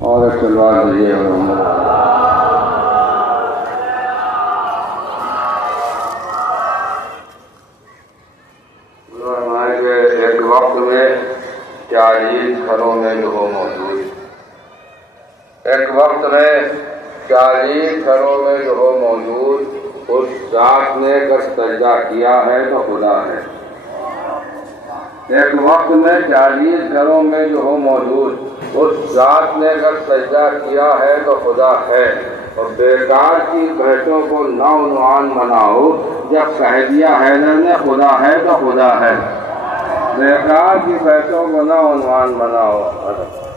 اور ایک تلوار دیجیے ایک وقت میں 40 گھروں میں جو ہو موجود، ایک وقت میں 40 گھروں میں جو ہو موجود، اس ذات نے اگر سجدہ کیا ہے تو خدا ہے۔ ایک وقت میں 40 گھروں میں جو ہو موجود، اس ذات نے اگر سجدہ کیا ہے تو خدا ہے۔ اور بیکار کی بحثوں کو نوعنوان بناؤ، جب کہہ دیا حیدر نے خدا ہے تو خدا ہے۔ بیکار کی بحثوں کو نوعنوان بناؤ۔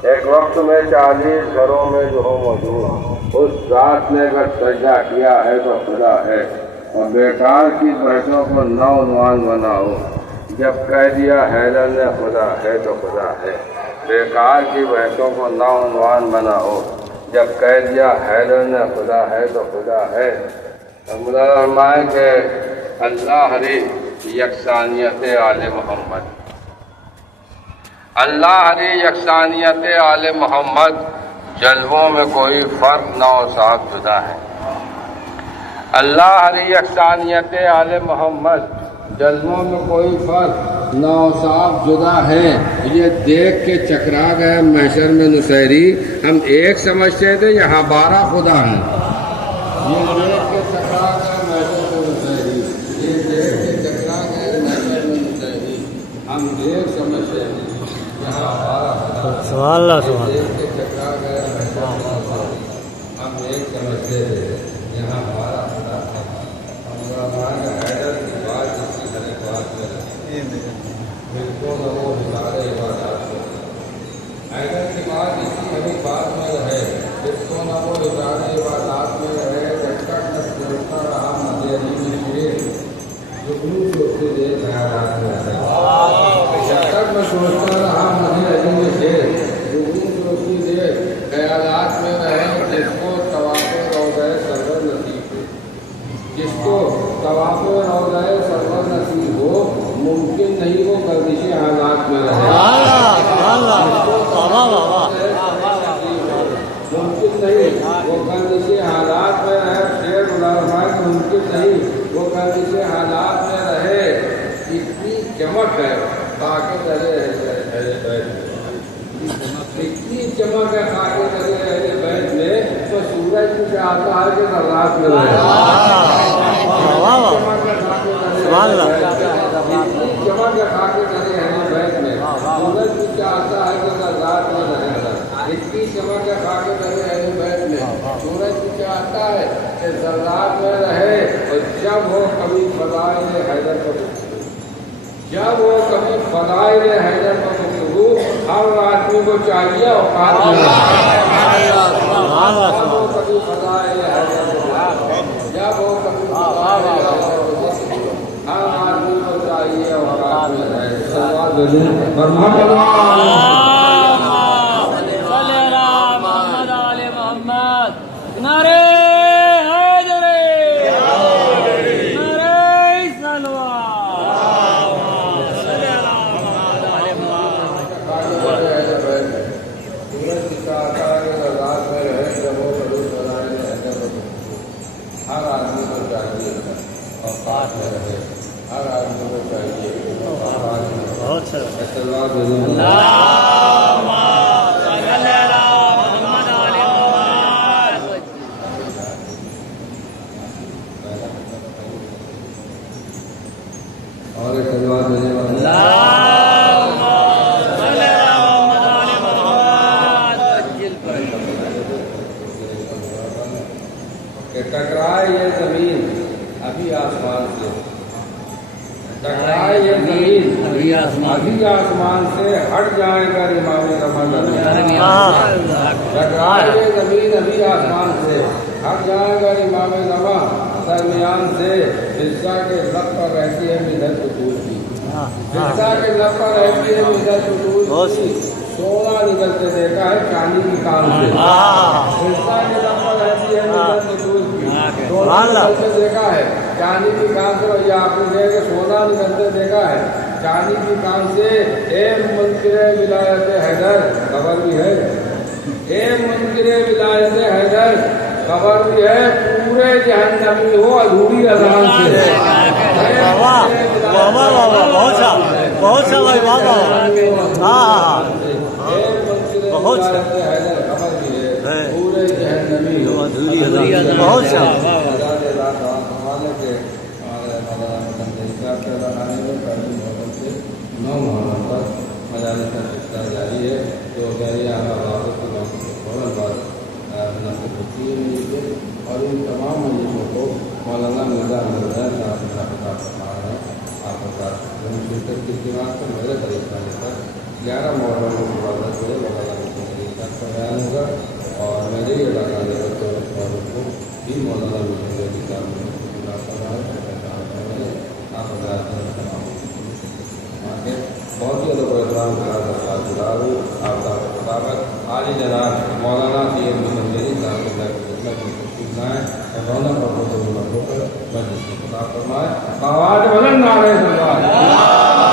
ایک وقت میں 40 گھروں میں جو ہو موجود، اس ذات نے اگر سجدہ کیا ہے تو خدا ہے۔ اور بیکار کی بحثوں کو نوعنوان بناؤ، جب کہہ دیا حیدر نے خدا ہے تو خدا ہے۔ بیکار کی بحثوں کو نوعنوان بناؤ، جب کہہ دیا حیدر نے خدا ہے تو خدا ہے۔ فرمائیں کہ اللہ ہری یکسانیت آل محمد، اللہ ہری یکسانیت آل محمد، جلووں میں کوئی فرق نہ و صاحب جدا ہے۔ اللہ ہری یکسانیت آل محمد، جلووں میں کوئی فرق نہ و صاحب جدا ہے۔ یہ دیکھ کے چکرا گئے محشر میں نصیری، ہم ایک سمجھتے تھے یہاں 12 خدا ہیں۔ یہ دیکھ کے چکرا گئے محشر میں نصیری، یہ دیکھ کے چکرا گئے محشر میں نصیری، ہم ایک سمجھتے تھے یہاں 12 خدا ہیں۔ سبحان اللہ سبحان اللہ۔ دیکھ کے چکرا گئے محشر میں نصیری، ہم ایک سمجھتے تھے یہاں 12 خدا ہیں۔ ہمارے حیدر کی بات جس کی ہر ایک بات میں رہے، بالکل وہ ہزارے عبادات کرے۔ حیدر کی بات جس کی ہر ایک بات میں رہے، بالکل وہ ہزارے عبادات میں رہے۔ جب تک نہ سوچتا رہا مدیری میں شیر، جگنو سوچتے دے خیالات میں رہے۔ جب تک میں سوچتا رہا مدیری میں شیر، جگنو سوچتی دے خیالات میں رہے۔ جس کو طواف روضہ سرور نصیب ہو، جس کو طواف روضہ سرور نصیب ہو، ممکن نہیں وہ گردش حالات میں رہے۔ ممکن نہیں وہ گردش حالات میں رہے۔ شیر الرحمن ممکن نہیں وہ گردش حالات میں رہے۔ اتنی چمک ہے خاک درے اہل بیت، اتنی چمک ہے خاک درے اہل بیت میں، تو سورج کچھ آتا ہے کہ رات میں رہے۔ چمک خاک درے اہل بیت میں، سورج کچھ آتا ہے کہ رات میں رہے گا۔ اتنی چمک خاک درے اہل بیت میں، سورج کچھ آتا ہے کہ ذرات میں رہے۔ اور جب وہ کبھی فضائل حیدر کو گفتگو، جب وہ کبھی فضائل حیدر کو گفتگو، ہر آدمی کو چاہیے اوقات میں جب وہ کبھی فضائل حیدر کو گفتگو، جب وہ کبھی فضائل حیدر کو گفتگو، ہر آدمی کو چاہیے اوقات میں رہے۔ نعرے حیدری، نعرے سلوات۔ سورج کتا آتا ہے کہ رات میں رہے، جب وہ کبھی فضائل حیدر کو گفتگو، ہر آدمی کو چاہیے اوقات میں رہے۔ ہر آدمی کو چاہیے اوقات میں رہے۔ بہت اچھا۔ اور ایک سلوات دینے والا کہ ٹکرائے یہ زمین ابھی آسمان سے، ٹکرائے یہ زمین ابھی آسمان سے، ہٹ جائے گا امام زمان۔ ٹکرائے یہ زمین ابھی آسمان سے، ہٹ جائے گا امام زمان درمیان سے۔ حصہ کے لب پر رہتی ہے مدت قطور کی، حصہ کے لب پر رہتی ہے مدت قطور کی، سونا نکلتے دیکھا ہے چاندی کی کان سے۔ حصہ کے لب پر رہتی ہے مدت قطور کی، سونا نکلتے دیکھا ہے چاندی کی کان سے۔ اور یہ آپ نے کہ سونا نکلتے دیکھا ہے چاندی کی کان سے۔ اے منکر ولایت حیدر، خبر بھی ہے، اے خبر بھی ہے پورے جہنمی ہو ادھوری اذان سے واہ واہ واہ واہ بہت سا بہت سا بھائی واہ واہ ہاں بہت سا خبر بھی ہے پورے جہنمی ہو بہت سا نو محرم پر مجالس کا سلسلہ جاری ہے جو ذریعہ فوراً بعد نصب ہوتی ہے اور ان تمام مجلسوں کو مولانا مرزا صاحب خطاب فرما رہے ہیں آپ بتا شرکت کی اجتماع پر میرے طریقہ لے کر 11 محرم کو عبادت ہوئے مولانا کا بیان ہوگا اور میرے علاقہ محرم کو بھی مولانا بہت ہی ادب و احترام کے ساتھ آپ کا خطابت عالی جناب مولانا صاحب کی خدمت میں تشریف لائیں اور رونق اور مطلب ہو کر مجلس کی خطاب فرمائیں آواز بلند نعرہ حیدر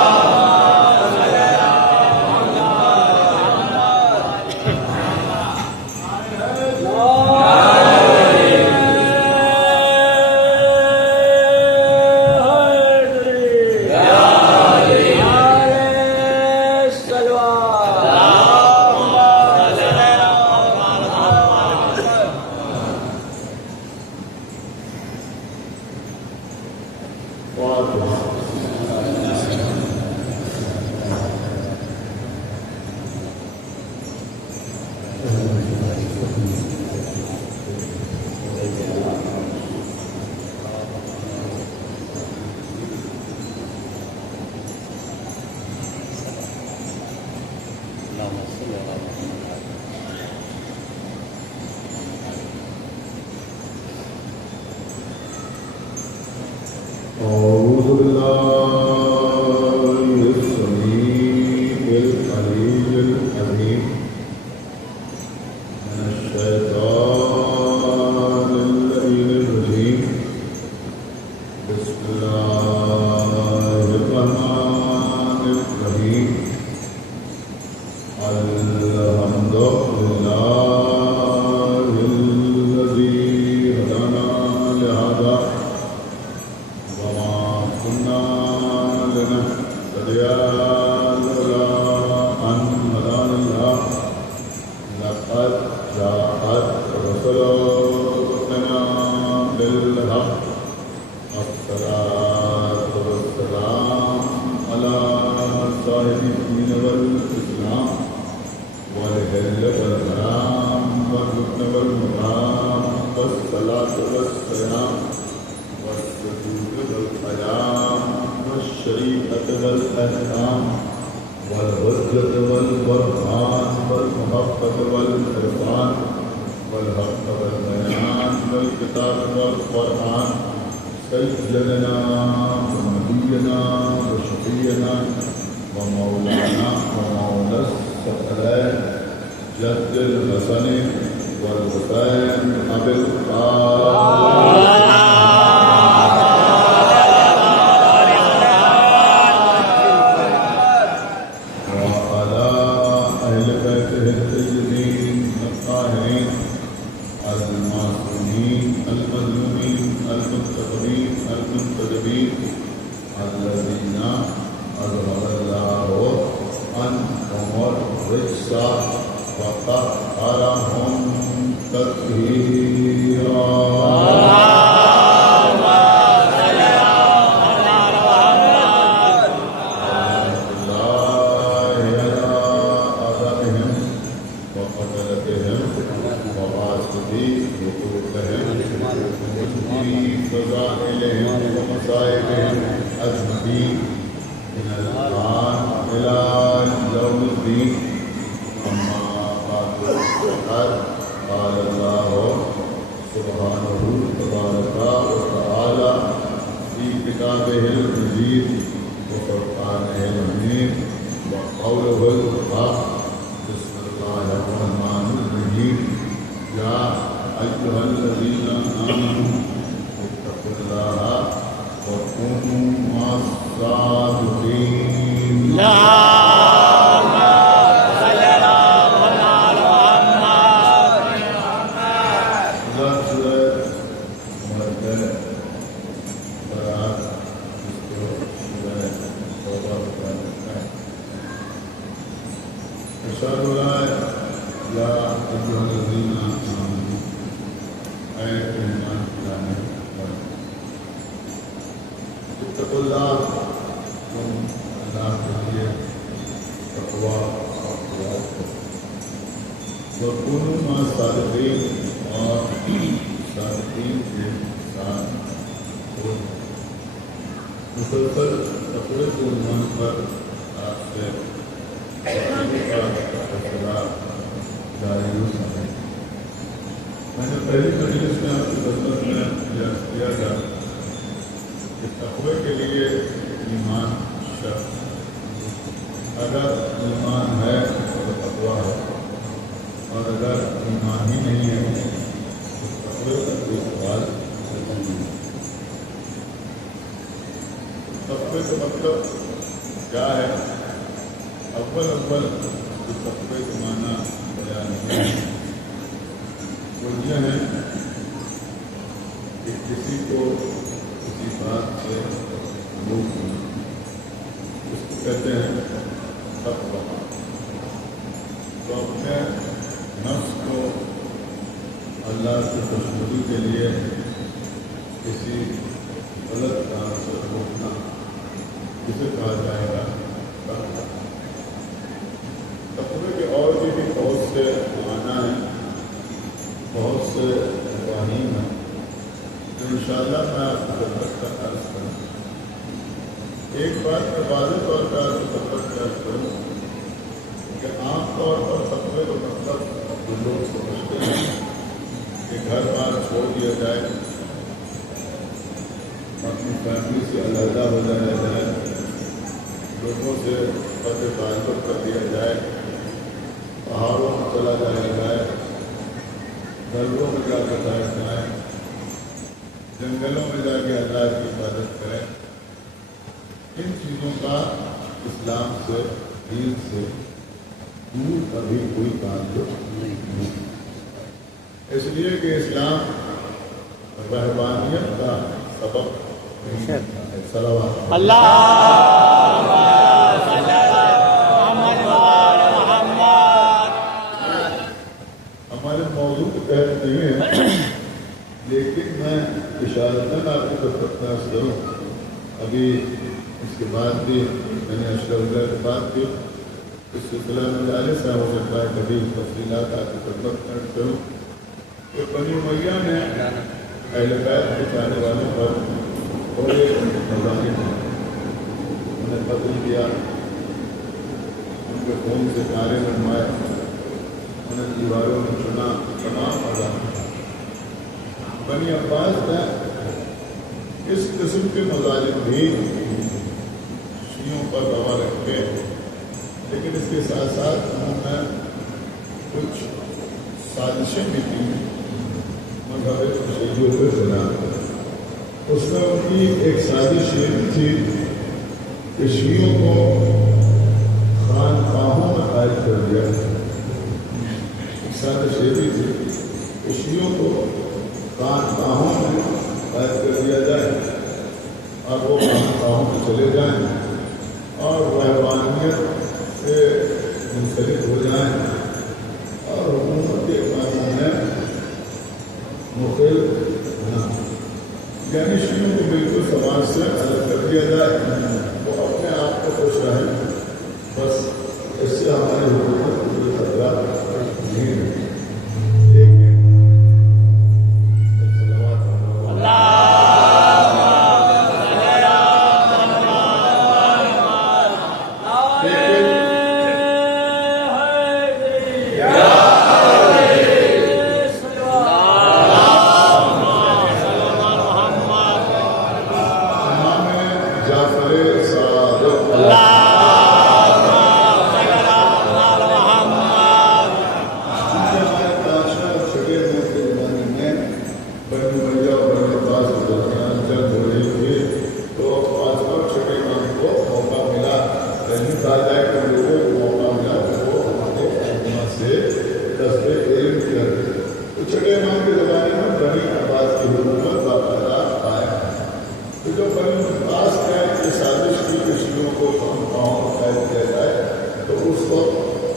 أعوذ بالله السميع العليم الحليم من الشيطان اللعين الرجيم بسم الله الرحمن الرحيم الحمد لله الذي هدانا لهذا وما كنا لنهتدي لولا أن هدانا الله لقد جاءت رسلنا بالحق الصلاة والسلام على صاحب الدين والإسلام والهل والكرام والركن والمقام والصلاة والسلام والسجود والقيام والشريعة والأحكام والحجة والبرهان والمحبة والإرفان والحق والبيان والكتاب والقرآن سيدنا ونبينا وشفينا ومولانا ومولى الثقلين جد الحسن والحسين أبي القاسم الذين أظهر الله عنهم الرجس وطهرهم تطهيرا أجمعين من الآن إلى يوم الدين أما بعد فقد قال الله سبحانه تبارك وتعالى في كتابه المجيد وفرقانه الحميد وقوله الحق بسم الله الرحمن الرحيم يا أيها الذين آمنوا اتقوا الله وكونوا مع الصادقين اللهم صل على محمد ذات ارشاد ہو رہا ہے یا ایھا الذین آمنوا، اے ایمان لانے والے، اتقوا اللہ، تم اللہ کے لیے تقویٰ اختیار کرو، وکونوا مع الصادقین، اور صادقین کے ساتھ ہو۔ مسلسل تقوی کے عنوان پر آپ سے کا فیصلہ جاری ہے۔ میں نے پہلی مجلس میں آپ کی خدمت میں عرض کیا تھا کہ تقوی کے لیے ایمان شرط، اگر ایمان ہے تو تقوی ہے، اور اگر ایمان ہی نہیں ہے تو تقوی کا کوئی سوال نہیں ہے۔ تقوی کا مطلب کیا ہے؟ اول جو تقوی کے معنی بیان ہے وہ یہ ہے کہ کسی کو کسی بات سے روکنا، اس کو کہتے ہیں تقوی۔ تو اپنے نفس کو اللہ کی خوشنودی کے لیے کسی غلط کام سے روکنا، جسے کہا جائے گا تقوی۔ تقوی کے اور بھی بہت سے معنی ہیں، بہت سے مفاہیم ہیں، تو انشاءاللہ میں آپ کو خدمت کا عرض کروں۔ ایک بات میں واضح طور پر آپ کو خدمت کا عرض کروں کہ عام طور پر تقوی کا مطلب جو لوگ سمجھتے ہیں کہ گھر بار چھوڑ دیا جائے، اپنی فیملی سے علیحدہ ہو جایا جائے، لوگوں سے قطع تعلق کر دیا جائے، پہاڑوں میں چلا جایا جائے، دروں میں جا کر بیٹھ جائیں، جنگلوں میں جا کے اللہ کی عبادت کریں، ان چیزوں کا اسلام سے، دین سے دور کبھی کوئی تعلق نہیں، اس لیے کہ اسلام رہبانیت کا سبب صلوات اللہ ہمارے موضوع کے تحت نہیں ہے، لیکن میں اشارتاً آپ کی خدمت میں عرض کروں۔ ابھی اس کے بعد بھی میں نے اشرف اللہ کی بات کی، اس سلسلہ میں جانے سے ہو سکتا ہے کبھی تفصیلات آپ کی خدمت میں عرض کروں کہ بنی امیہ نے اہل بیت کے جانے والوں پر بڑے مظالم ہیں، انہیں قتل کیا، ان کے خون سے تارے بنوائے، انہیں دیواروں میں چنا، تمام مظالم۔ بنی عباس نے اس قسم کے مظالم بھی شیعوں پر روا رکھے، لیکن اس کے ساتھ ساتھ انہوں نے کچھ سازشیں بھی کی مذہب شیعیوں کے خلاف۔ اس میں ان کی ایک سازش یہ بھی تھی کہ شیعوں کو خانقاہوں میں قائد کر دیا، ایک سازش یہ بھی تھی کہ شیعوں کو خانقاہوں میں قائد کر دیا جائے اور وہ خانقاہوں میں چلے جائیں اور رہبانیت سے منسلک ہو جائیں اور حکومت کے قانون میں مخالف نہ، یعنی شیعوں کو بالکل سماج سے الگ کر دیا جائے، وہ اپنے آپ کو خوش رہیں، بس اس سے ہماری حکومت کو کوئی خطرہ نہیں ہے۔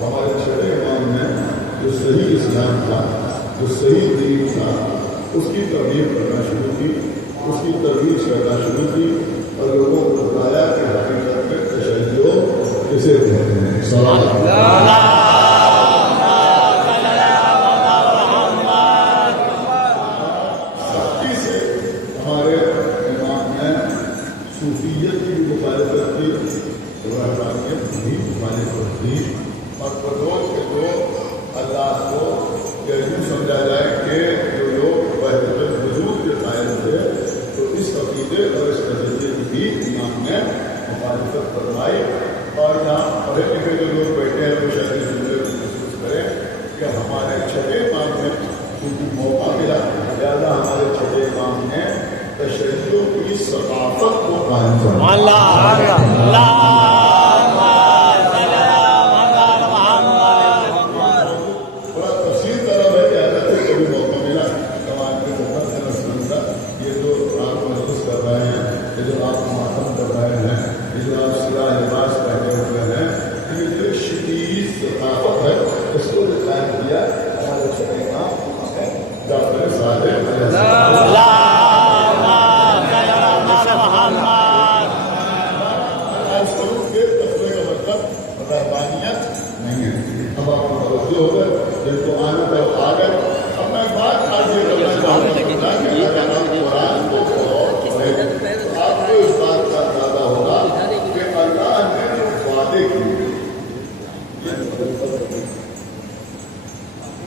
ہمارے اسلام تھا، جو صحیح دین تھا، اس کی ترغیب کرنا شروع کی، اس کی ترویج کرنا شروع کی اور لوگوں کو بتایا کہ حقیقت میں تشیع کسے کہتے ہیں۔ سختی سے ہمارے امام نے صوفیت کی بھی مخالفت کی، روحانیت کی بھی مخالفت کی، اور بدول کے دو اللہ کو یوں سمجھا جائے کہ جو لوگ وحدت الوجود کے قائل تھے تو اس عقیدے اور اس نظریے کی بھی امام نے مخالفت فرمائی۔ اور یہاں پڑھے لکھے جو لوگ بیٹھے ہیں وہ شاید اس جملے کو محسوس کریں کہ ہمارے چھٹے امام نے کیونکہ موقع ملا، لہٰذا ہمارے چھٹے امام نے تشیع کی ثقافت کو قائم فرمایا۔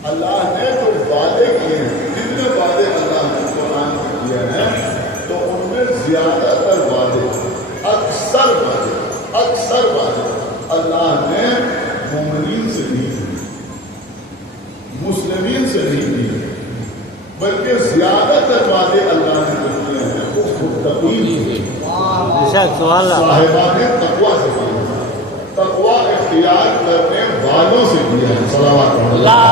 اللہ نے جو وعدے کیے ہیں، جتنے وعدے اللہ نے قرآن میں کیے ہیں تو ان میں زیادہ تر وعدے، اکثر وعدے اللہ نے مومنین سے نہیں کیے، مسلمین سے نہیں کیے، بلکہ زیادہ تر وعدے اللہ نے جو کیے ہیں وہ متقین صاحبان تقویٰ سے کیے ہیں، تقویٰ اختیار کرنے والوں سے کیے ہیں۔ صلوات اللہ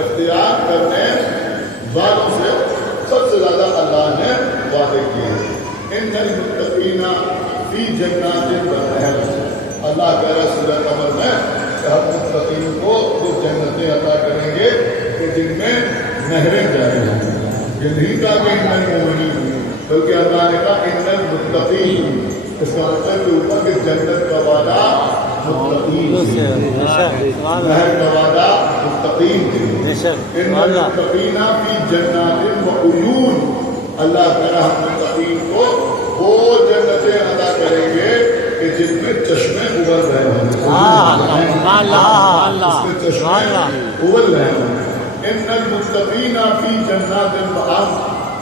اختیار کرنے والوں سے سب سے زیادہ اللہ نے وعدے کیے ہیں۔ ان المتقین فی جنات ونہر، اللہ کہہ رہا ہے سورہ قمر میں کہ ہم متقین کو جو جنتیں عطا کریں گے کہ جن میں نہریں جاری ہیں۔ یہ نہیں کہا کہ ان المؤمنین، بلکہ اللہ نے کہا ان المتقین، اس کا مطلب کہ اوپر کہ جنت کا وعدہ متقین، نہر کا وعدہ متقین کے لیے۔ ان المتقین فی جنات وعیون، اللہ تعالیٰ ہم متقین کو وہ جنتیں عطا کریں گے کہ جن میں چشمے ابل رہے ہوں گے، اس میں چشمے ابل رہے ہوں گے۔ ان المتقین فی جنات وعیون،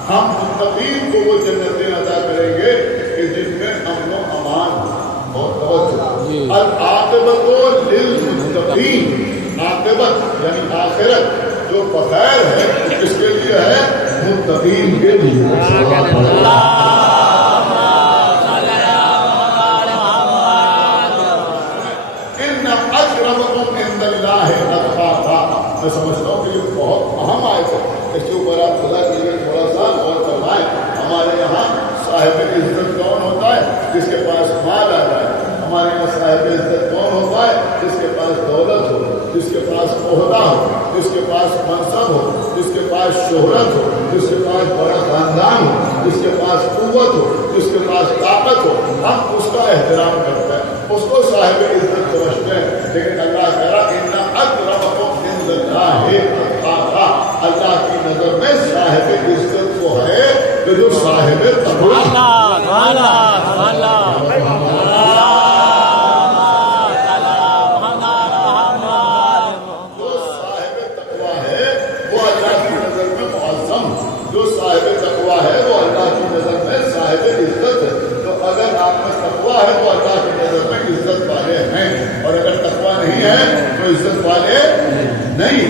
ہم متقین کو وہ جنتیں عطا کریں گے کہ جن میں امن و امان ہو۔ العاقبۃ للمتقین، عاقبت یعنی آخرت جو بخیر ہے کس کے لیے ہے؟ متقین کے لیے۔ میں سمجھتا ہوں کہ یہ بہت اہم آیت ہے، اس کے اوپر آپ خدا کے لیے تھوڑا سا غور فرمائیں۔ ہمارے یہاں صاحب عزت کون ہوتا ہے؟ جس کے پاس مال آ جائے۔ ہمارے یہاں صاحب عزت کون ہوتا ہے؟ جس کے پاس دولت ہو، جس کے پاس عہدہ ہو، جس کے پاس منصب ہو، جس کے پاس شہرت ہو، جس کے پاس بڑا خاندان ہو، جس کے پاس قوت ہو، جس کے پاس طاقت ہو، ہم اس کا احترام کرتے ہیں، اس کو صاحب عزت سمجھتے ہیں۔ لیکن اللہ کہہ رہا ان اکرمکم عند اللہ اتقاکم، اللہ کی نظر میں صاحب عزت وہ ہے کہ جو صاحب تقویٰ عزت والے نہیں۔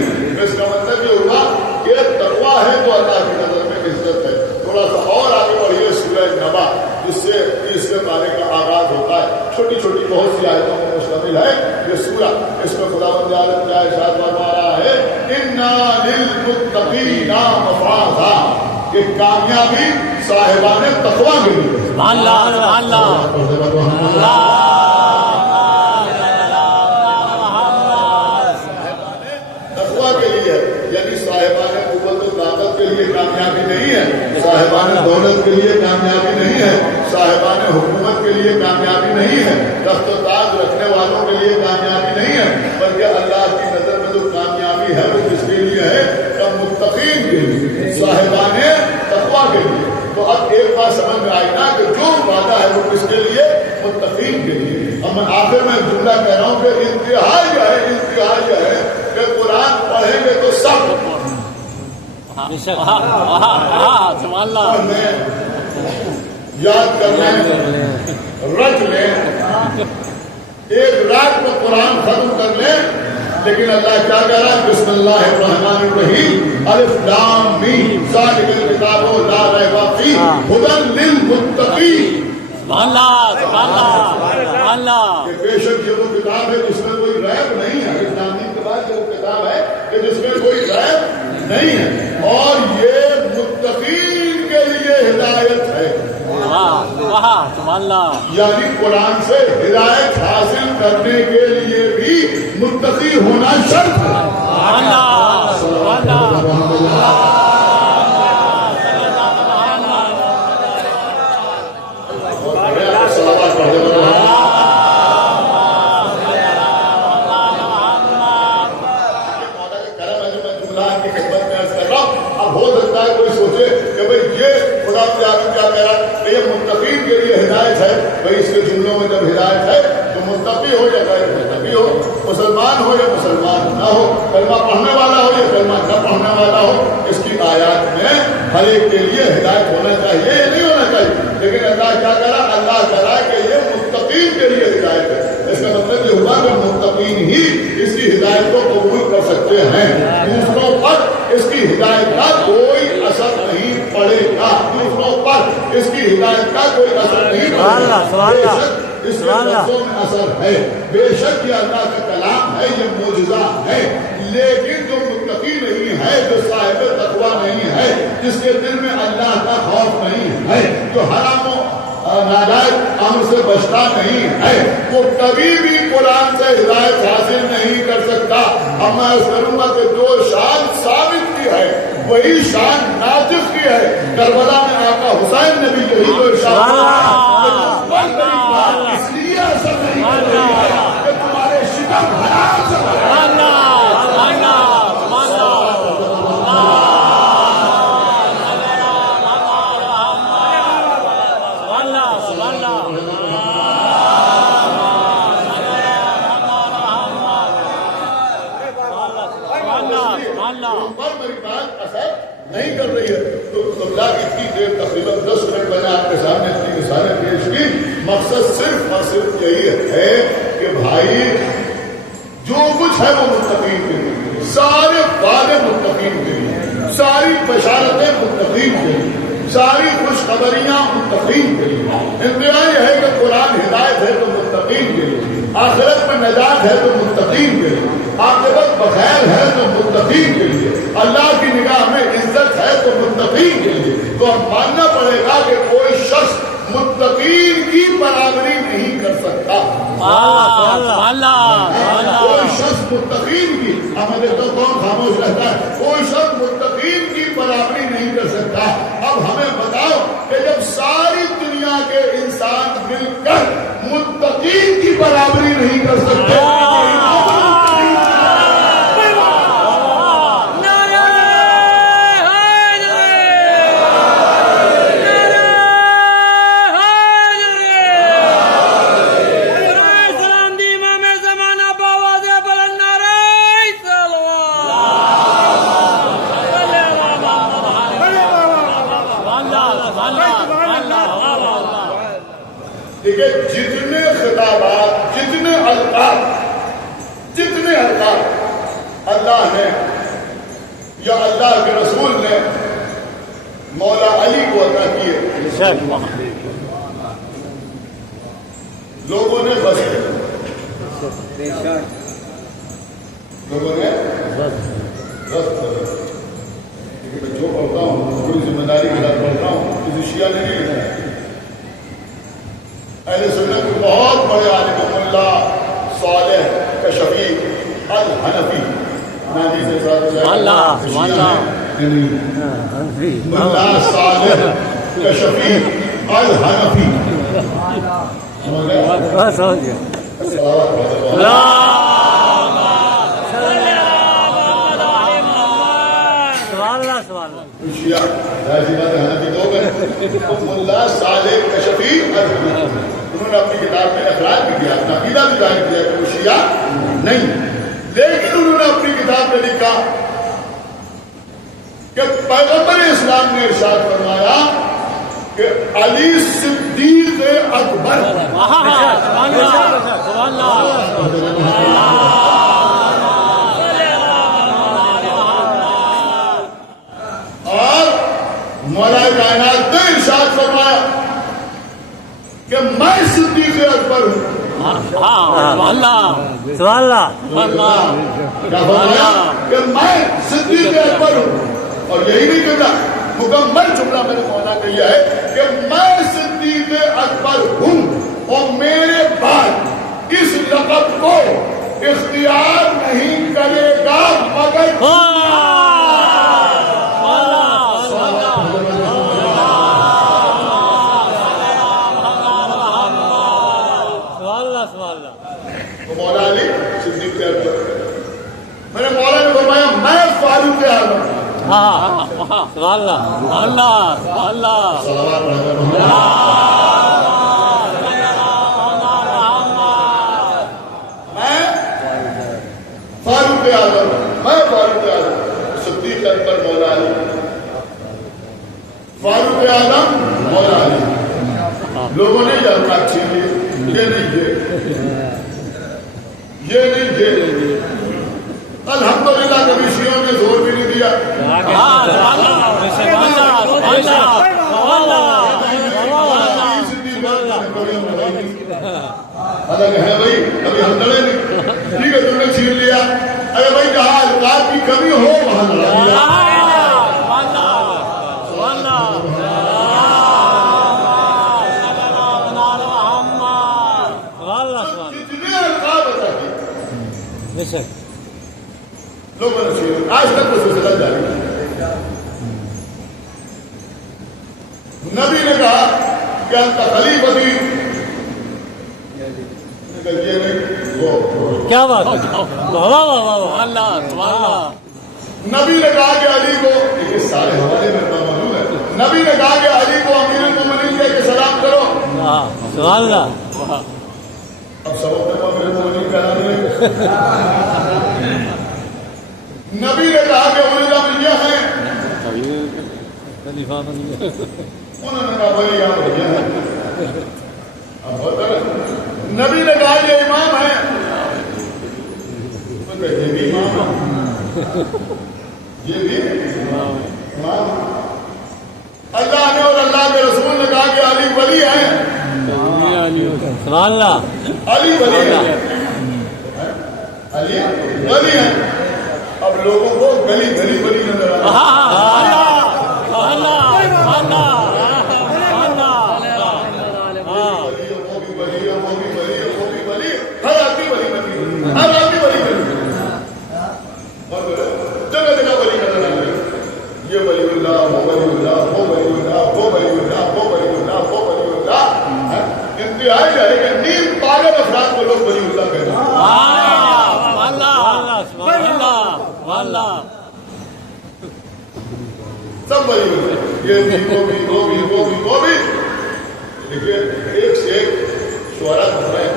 اس کا مطلب یہ ہوا کہ تقویٰ ہے تو اللہ کی نظر میں عزت ہے۔ تھوڑا سا اور آگے بڑھیے سورہ نبا، جس سے اس کے بارے کا آغاز ہوتا ہے، چھوٹی چھوٹی بہت سی آیتوں میں مشتمل ہے یہ سورہ۔ اس میں خداوند عالم کیا ارشاد فرما رہا ہے؟ انا للمتقین مفازا، کہ کامیابی صاحبان تقویٰ کے لیے۔ اللہ اللہ اللہ صاحبان دولت کے لیے کامیابی نہیں ہے، صاحبان حکومت کے لیے کامیابی نہیں ہے، تخت و تاج رکھنے والوں کے لیے کامیابی نہیں ہے، بلکہ اللہ کی نظر میں جو کامیابی ہے وہ کس کے لیے ہے؟ متقین کے لیے، صاحبان تقویٰ کے لیے۔ تو اب ایک بات سمجھ میں آئی نا کہ جو وعدہ ہے وہ کس کے لیے؟ متقین کے لیے۔ اب میں آخر میں جملہ کہہ رہا ہوں کہ انتہا یہ ہے کہ قرآن پڑھیں گے تو سب پڑھنے، یاد کرنے، رٹ لیں، ایک رات میں قرآن ختم کر لیں، لیکن اللہ کیا کہہ رہا ہے؟ بسم اللہ الرحمن الرحیم، الف لام میم، ذالک الکتاب لا ریب فیہ ھدی للمتقین۔ کہ بے شک یہ وہ کتاب ہے جس میں کوئی ریب نہیں ہے، الف لام میم کے بعد یہ وہ کتاب ہے کہ جس میں کوئی ریب نہیں ہے، اور یہ متقین کے لیے ہدایت ہے۔ یعنی قرآن سے ہدایت حاصل کرنے کے لیے بھی متقی ہونا شرط ہے۔ اب ہو سکتا ہے کوئی سوچے کہ بھئی یہ خدا کیا کہہ رہا ہے کہ یہ متقین کے لیے ہدایت ہے، بھئی اس کے جملوں میں جب ہدایت ہے تو متقی ہو یا غیر متقی ہو، مسلمان ہو یا مسلمان نہ ہو، کلمہ پڑھنے والا ہو یا کلمہ نہ پڑھنے والا ہو، اس کی آیات میں ہر ایک کے لیے ہدایت ہونا چاہیے یا نہیں ہونا چاہیے۔ لیکن اللہ کیا کہہ رہا؟ اللہ کہہ رہا ہے کہ یہ متقین کے لیے ہدایت ہے۔ اس کا مطلب یہ ہوا کہ متقین ہی اس کی ہدایت کو قبول کر سکتے ہیں، دوسروں پر اس کی ہدایت کا کوئی اثر نہیں پڑے گا، دوسروں پر اس کی ہدایت کا کوئی اثر نہیں پڑے گا۔ اس کے لفظوں میں اثر ہے، بے شک یہ اللہ کا کلام ہے، یہ معجزہ ہے، لیکن جو متقی نہیں ہے، جو صاحب تقویٰ نہیں ہے، جس کے دل میں اللہ کا خوف نہیں ہے، جو حرام و ناجائز امر سے بچتا نہیں ہے، وہ کبھی بھی قرآن سے ہدایت حاصل نہیں کر سکتا۔ اب میں اس کروں گا کہ جو شان ثابت کی ہے وہی شان ناطق کی ہے۔ کربلا میں آقا حسین نے بھی یہی تو ارشاد اس لیے اثر نہیں کر رہی ہے کہ تمہارے شکم حرام سے نہیں کر رہی ہے۔ تو اللہ کی اتنی دیر تقریباً 10 منٹ میں نے آپ کے سامنے اتنی مثالیں پیش کی، مقصد صرف اور صرف یہی ہے کہ بھائی جو کچھ ہے وہ متقین کے لیے، سارے وعدے متقین کے لیے، ساری بشارتیں متقین کے لیے، ساری خوشخبریاں متقین کے لیے۔ انتہا یہ ہے کہ قرآن ہدایت ہے تو متقین کے لیے، آخرت میں نجات ہے تو متقین کے لیے، عاقبت بخیر ہے تو متقین کے لیے، اللہ کی نگاہ میں عزت ہے تو متقین کے لیے۔ تو اب ماننا پڑے گا کہ کوئی شخص متقین کی برابری نہیں کر سکتا۔ کوئی شخص متقین کی، ہمیں تو کون خاموش رہتا ہے، کوئی شخص متقین کی برابری نہیں کر سکتا۔ اب ہمیں بتاؤ کہ جب ساری دنیا کے انسان مل کر متقین کی برابری نہیں کر سکتے، جتنے خطابات، جتنے القاب اللہ نے یا اللہ کے رسول نے مولا علی کو عطا کیے، لوگوں نے بس میں جو پڑھتا ہوں پوری ذمہ داری کے ساتھ پڑھتا ہوں، کسی شیعہ نے نہیں لکھا ہے۔ اہل سنت کے بہت بڑے عالم ملا صالح کشفی الحنفی نادی سے ساتھ یعنی ملا صالح کشفی الحنفی. سمجھ گئے؟ بس سمجھ گیا. شیعہ ظاہر بات ہے حنفی دو گئے. ملا صالح کشفی الحنفی انہوں نے اپنی کتاب میں اخراج بھی کیا, اپنا عقیدہ بھی ظاہر کیا کہ وہ شیعہ نہیں, لیکن انہوں نے اپنی کتاب میں لکھا کہ پیغمبر اسلام نے ارشاد فرمایا کہ علی صدیق اکبر اور مولا کائنات نے ارشاد فرمایا کہ میں صدیق اکبر ہوں. کیا فرمایا کہ میں صدیق اکبر ہوں. اور یہی نہیں کہنا, مکمل جملہ میں نے مولا کا یہ ہے کہ میں صدیق اکبر ہوں اور میرے بعد اس لقب کو اختیار نہیں کرے گا مگر مولا علی صدیق اکبر. میں نے مولا نے فرمایا میں فاروق اعظم. فاروق اعظم, میں فاروق اعظم. صدیق اکبر مولا علی, فاروق اعظم مولا علی. لوگوں نے یہ القاب چھین لی, یہ نہیں الحمدللہ. کبھی شیعوں نے زور بھی نہیں دیا. ہے بھائی ابھی ہم لڑے نہیں, ٹھیک ہے تم نے چھین لیا. ارے بھائی جہاں القاب کی کمی ہو وہاں لڑا دیا. جتنے القاب عطا کیے لوگوں نے چھین, آج تک وہ سلسلہ جاری ہے. نبی نے کہا کہ انت خلیفتی, کیا بات ہے. نبی نے کہا کہ علی کو, یہ سارے حوالے میں معلوم ہے, نبی نے کہا کہ علی کو امیر المومنین کہہ کے سلام کرو. سبحان اللہ. اب سب اپنے امیر المومنین کہنا نہیں. نبی نے کہا کہ اولیاء بلیہ ہیں, انہوں نے کہا بھائی یہاں بلیہ ہیں. نبی نے کہا یہ امام ہے, یہ بھی امام ہے, یہ بھی امام. اللہ نے اور اللہ کے رسول نے کہا کہ علی ولی ہیں. سبحان اللہ. علی ولی ہیں, علی ولی ہیں. اب لوگوں کو گلی گلی ولی نظر آ رہا ہے. نیم پاگل افراد کو لوگ ولی اللہ کہتے ہیں. سب ولی اللہ, یہ بھی وہ بھی. دیکھیے ایک سے ایک شعراء بن رہے ہیں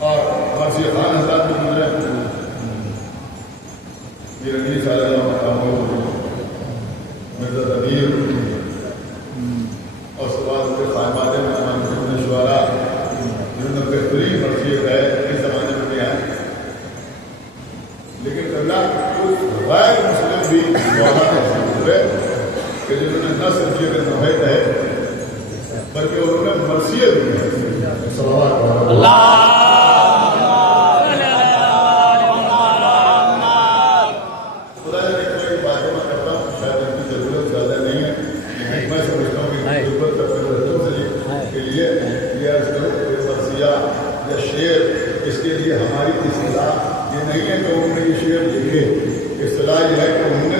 اور مرضی خان حضرات بھی بن رہے ہیں. یہ رنگی صلی اللہ مرزا ضمیر اور سوال کے خائمات میں شعراء جنہوں نے بہترین مرثیت ہے اس زمانے میں بھی آئے. لیکن اللہ کچھ غیر مسلم بھی ہوئے کہ جنہوں نے نہ صرف یہ نوحیت ہے بلکہ انہوں نے مرثیت بھی ہے. خدا نے کوئی باتیں میں کرتا ہوں, شاید ان کی ضرورت زیادہ نہیں ہے. میں سمجھتا ہوں کہ ضرورت کے لیے مرثیہ یا شعر, اس کے لیے ہماری اصطلاح یہ نہیں ہے کہ انہوں نے یہ شعر لکھے. اصطلاح یہ ہے کہ انہوں نے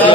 4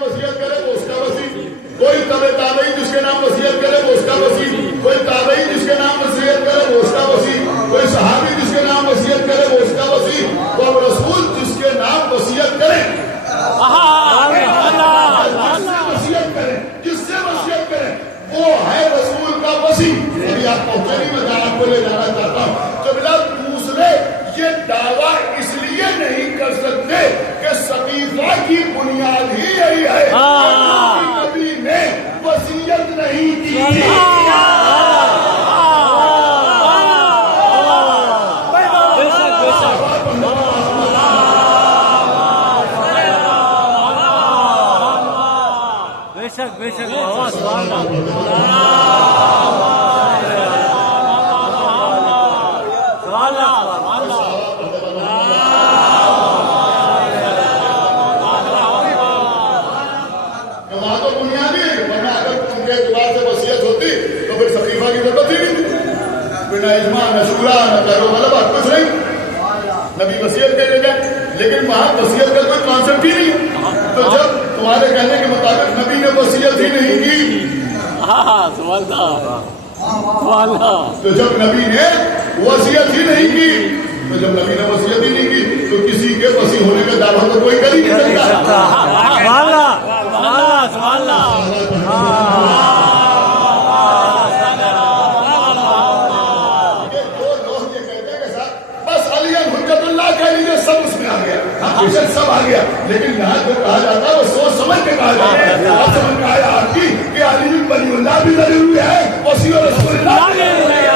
نام وصیت کرے وہ اس کا وصی، کوئی تابعی جس کے نام وصیت کرے وہ اس کا وصی، کوئی تابعی جس کے نام وصیت کرے وہ اس کا وصی، کوئی صحابی جس کے نام وصیت کرے وہ اس کا وصی، اور رسول جس کے نام وصیت کرے وصیت کرے، جس سے وصیت کرے وہ ہے رسول کا وصی۔ ابھی آپ پہنچے نہیں، میں آپ کو لے جانا چاہتا ہوں۔ جب لوگ دوسرے یہ دعویٰ اس لیے نہیں کر سکتے کہ سقیفہ کی بنیاد ہی یہی ہے کہ نبی نے وصیت نہیں کی۔ بے شک سبحان اللہ۔ نہ اجماع نہ شورا نہ پیرو غلبہ کچھ نہیں، نبی وصیت کہہ دے گا، لیکن وہاں وصیت کا کوئی کانسیپٹ ہی نہیں۔ تو جب تمہارے کہنے کے مطابق نبی نے وصیت ہی نہیں کی، تو جب نبی نے وصیت ہی نہیں کی، تو جب نبی نے وصیت ہی نہیں کی تو کسی کے وصی ہونے کا دعویٰ تو کوئی کر ہی نہیں سکتا۔ سب آ گیا، لیکن یہاں جو کہا جاتا ہے وہ سوچ سمجھ کے کہا جاتا ہے۔ اور سمجھ میں آیا آپ کی کہ علی بن ولی اللہ بھی ضروری ہے، وصی اور رسول اللہ بھی ضروری ہے۔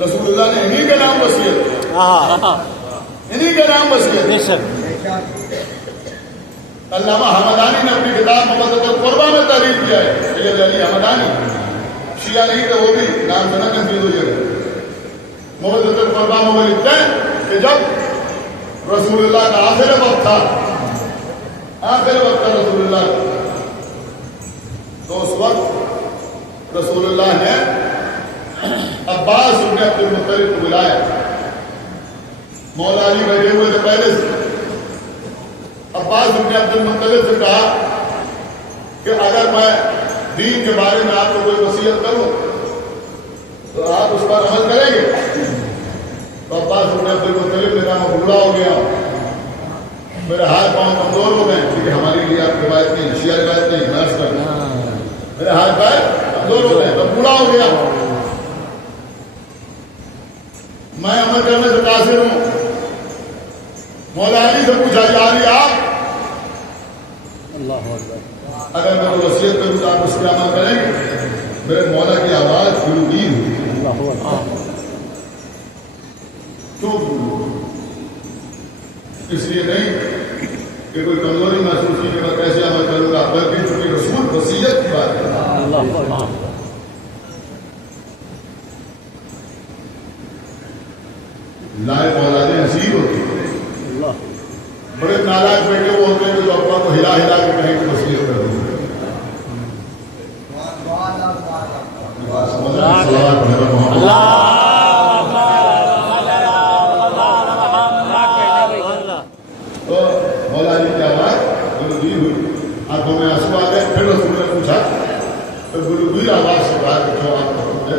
رسول اللہ نے انہی کا نام وصیت، انہی کا نام وصیت۔ علامہ حمدانی نے اپنی کتاب مبدۃ القربہ میں تعریف کیا ہے، سید علی حمدانی شیعہ نہیں تھے، وہ بھی نام سے نہ کنفیوز ہو جائے۔ مبدۃ القربہ میں وہ لکھتے ہیں کہ جب رسول اللہ کا آخر وقت تھا، آخر وقت تھا رسول اللہ کا، تو اس وقت رسول اللہ نے عباس بن عبد المطلب کو بلایا۔ مولا علی بیٹھے ہوئے تھے پہلے سے، عباس بن عبد المطلب سے کہا کہ اگر میں دین کے بارے میں آپ کو کوئی وصیت کروں تو آپ اس پر عمل کریں گے؟ تو عباس بن عبد المطلب نے کہا میں بوڑھا ہو گیا ہوں، میرے ہاتھ پاؤں کمزور ہو گئے، کیونکہ ہمارے لیے آپ روایت نہیں، شیعہ روایت نہیں، میں عرض کرتا ہوں میرے ہاتھ پیر کمزور ہو گئے، میں بوڑھا ہو گیا ہوں، میں عمل کرنے سے قاصر ہوں۔ مولا علی سے پوچھا جا رہی آپ اگر میں کوئی وصیت کروں تو آپ اس پہ عمل کریں گے؟ میرے مولا کی آواز گلوگیر ہوئی، کیوں اس لیے نہیں کہ کوئی کمزوری محسوس کی کہ میں کیسے عمل کروں گا، بلکہ چونکہ رسول وصیت کی بات ہے۔ لائق اولادیں حسین ہوتی ہیں، بڑے ناراض بیٹے وہ ہوتے ہیں جو اپنا کو ہلا ہلا کے کہیں کہ وصیت کر دیں۔ تو مولا علی کی آواز گلوگیر ہوئی، آنکھوں میں آنسو آ گئے۔ پھر رسول نے پوچھا تو گلوگیر آواز سے کہا کہ جو آپ کا حکم ہے۔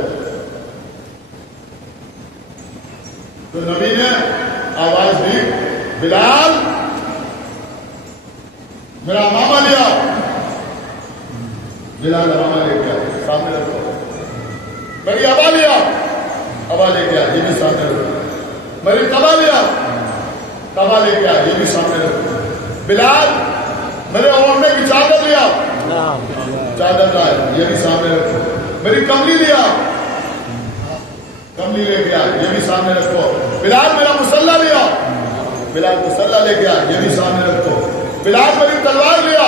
تو نبی نے آواز دی، بلال میرا امامہ لیا۔ بلال امامہ لے کے آیا، سامنے رکھو۔ میری ابا لیا، ابا لے کے آیا، یہ بھی سامنے رکھو۔ میری تبا لیا، تبا لے کے آیا، یہ بھی سامنے رکھو۔ بلال میرے اوڑھنے کی چادر لیا، چادر لائے، یہ بھی سامنے رکھو۔ میری کملی لیا، کملی لے کے آیا، یہ بھی سامنے رکھو۔ بلال میرا مسلح لیا، بلال مسلح لے کے آیا، یہ بھی سامنے رکھو۔ بلال میری تلوار لیا،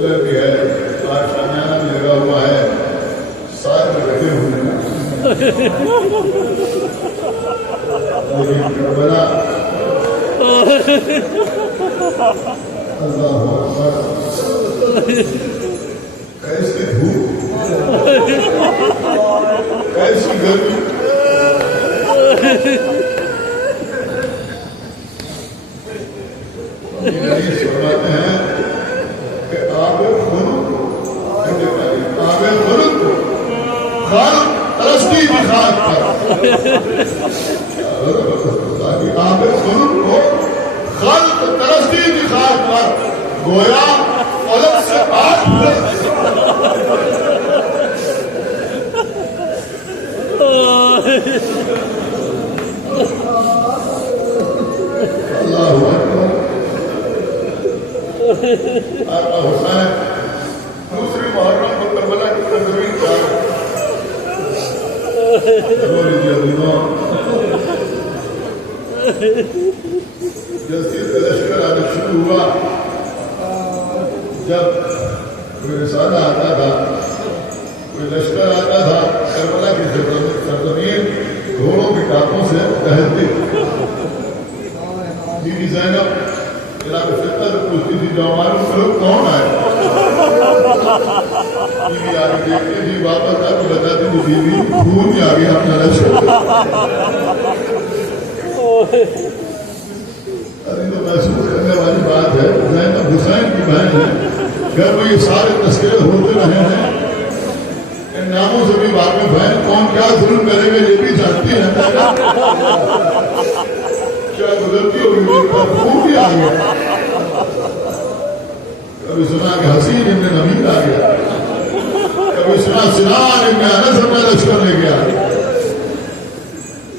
کولر بھی ہے، آج شامیانہ بھی لگا ہوا ہے، سائے میں بیٹھے ہوئے ہیں، لیکن کربلا اللہ اکبر، کیسی دھوپ، کیسی گرمی، فرماتے ہیں کہ آب خلق خالق ترستی بھی خاک پر، آب خلق کو خالق ترستی بھی خاک پر، گویا فلک سے آج اللہ اکبر۔ آقا حسین دوسری محرم کو کربلا کی تنظیم کیا جیسے لشکر آنا شروع ہوا، جب کوئی رسالہ آتا تھا، کوئی لشکر آتا تھا، کربلا کی سرزمین گھوڑوں کی ٹانگوں سے ٹہلتی، بی بی زینب جناب فطر پوچھتی تھی جو ہمارے ملک کون آئے، بیوی آگے دیکھتے تھی، واپس آ کے بتاتی تھی بیوی خون ہی آ گیا اپنا لشکر۔ ارے تو محسوس کرنے والی بات ہے، زینب حسین کی بہن ہے، گھر میں یہ سارے تذکرے ہوتے رہے ہیں، ان ناموں سے بھی واقف ہیں، کون کیا ظلم کرے گا یہ بھی جانتی ہے، کیا گزرتی ہوگی میرے پر خون بھی آ گیا، کبھی سنا کہ حسین ابن نبیل آ گیا، کبھی سنا سنان ابن انس اپنا لشکر لے گیا،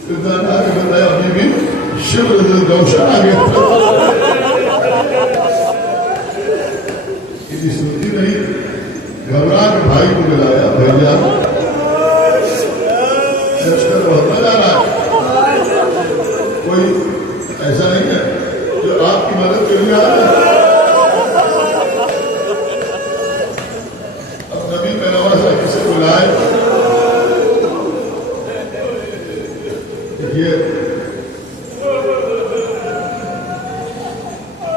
اتنا آگے بتایا ابھی بھی شبر ذوالجوشن آ گیا، یہ سنتی نہیں، گھبرا کے بھائی کو بلایا، بھیا لشکر بہت مزہ آ رہا ہے، کوئی ایسا نہیں ہے جو آپ کی مدد کے لیے آ رہا ہے۔ اب نبی کا نوازہ کسے بلائے، یہ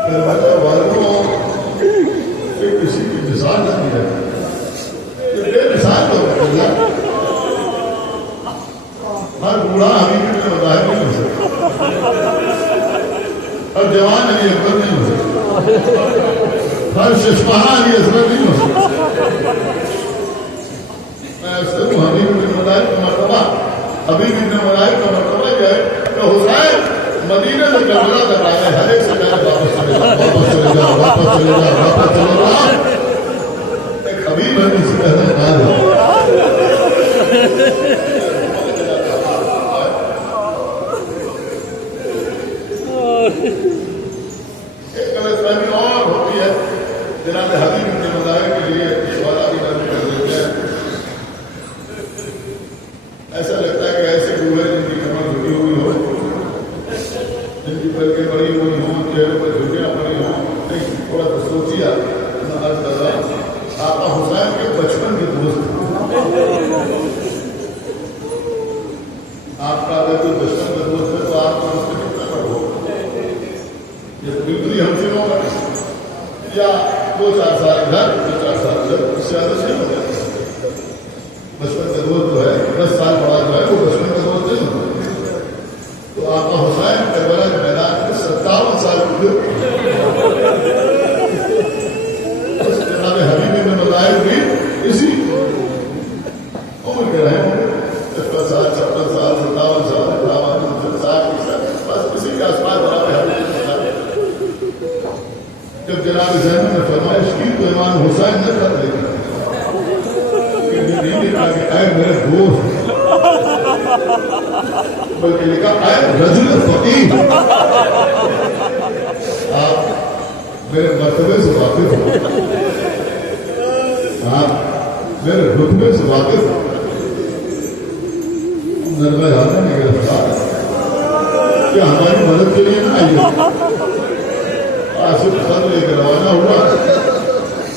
کربلا والوں سے کسی کی مثال نہیں ہے، یہ بے مثال تو ہے، ہر بوڑھا حبیبی میں مظاہر نہیں ہو سکتا، ہر جوان علی اکبر نہیں ہو سکتا، ہر ششمہا علی اصغر نہیں ہو سکتا۔ میں اس سے حبیب بن مظاہر کا مرتبہ، حبیب بن مظاہر کا مرتبہ یہ ہے کہ حسین مدینہ سے کربلا تک آئے، ہر ایک سے کہا واپس چلے جا، واپس چلے جا، واپس چلے جا، واپس چلے جا، ایک حبیب ہے جس سے کہنا کہا جا، ایک غلط فہمی اور ہوتی ہے، جناب حبیب بن مظاہر کے لیے شہداء کی نظر کر دیتے ہیں، ایسا لگتا ہے کہ ایسے بوڑھے جن کی کمر جھکی ہوئی ہو، جن کی پلکیں بڑی ہوئی ہوں، چہروں پر جھکیاں پڑی ہوں، نہیں تھوڑا سا سوچیے، آقا حسین کے بچپن کے دوست، آپ کا اگر کوئی بچپن کا دوست ہے تو آپ کا اس سے کتنا بڑھ ہوگا، یہ بالکل ہی ہم سے ہوگا، یا 2-4 سال گھر 2-4 سال گھر، اس سے زیادہ نہیں ہوگا۔ بچپن کا دوست جو ہے 10 سال بڑا جو ہے وہ بچپن کا دوست نہیں ہوتا، تو آقا حسین کربلا کے میدان میں 57 سال گزر، جناب حبیب بن مظاہر بھی اسی عمر کے رہے ہوں گے، 55 سال 56 سال 57 سال 58 سال بس اسی کے آس پاس جناب حبیب بن مظاہر، جب جناب زینب نے فرمائش کی تو امام حسین نے کر دی، نہیں لکھا کہ اے میرے دوست، بلکہ لکھا اے رجل فقیر، آپ میرے مرتبے سے واقف ہو، آپ میرے رتبے سے واقف ہو، نرمہ حاضر نے گرفتار کیا ہماری مدد کے لیے نہ آئیے، آصف خط لے کر روانہ ہوا،